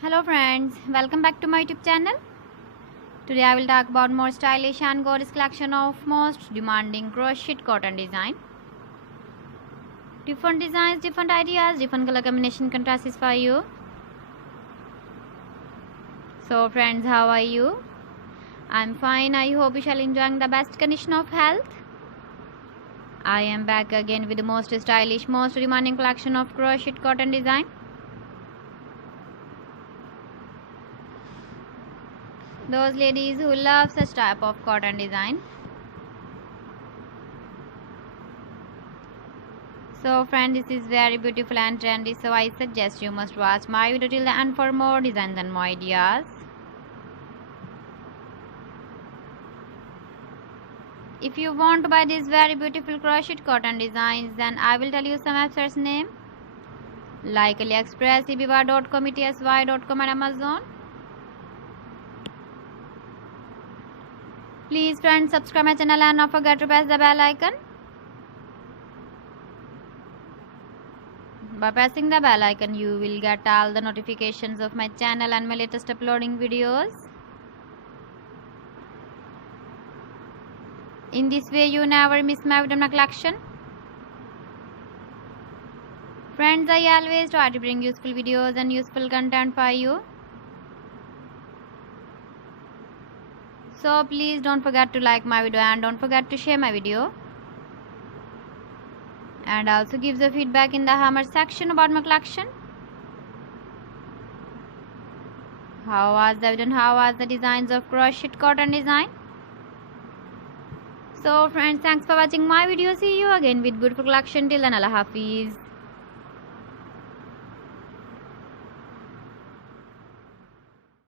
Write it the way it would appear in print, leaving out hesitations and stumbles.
Hello friends, welcome back to my YouTube channel. Today I will talk about more stylish and gorgeous collection of most demanding crocheted cotton design. Different designs, different ideas, different color combination can satisfy you. So friends, how are you? I'm fine. I hope you shall enjoying the best condition of health. I am back again with the most stylish, most demanding collection of crocheted cotton design. Those ladies who love such type of cotton design. So friend, this is very beautiful and trendy, so I suggest you must watch my video till the end for more designs and more ideas. If you want to buy these very beautiful crocheted cotton designs, then I will tell you some websites name like AliExpress, eBay.com, ETSY.com and Amazon. Please friends, subscribe my channel and not forget to press the bell icon. By pressing the bell icon, you will get all the notifications of my channel and my latest uploading videos. In this way, you never miss my video collection. Friends, I always try to bring useful videos and useful content for you. So please don't forget to like my video and don't forget to share my video. And also give the feedback in the comment section about my collection. How was the video and how was the designs of crocheted cotton design? So friends, thanks for watching my video. See you again with beautiful collection. Till then, Allah Hafiz.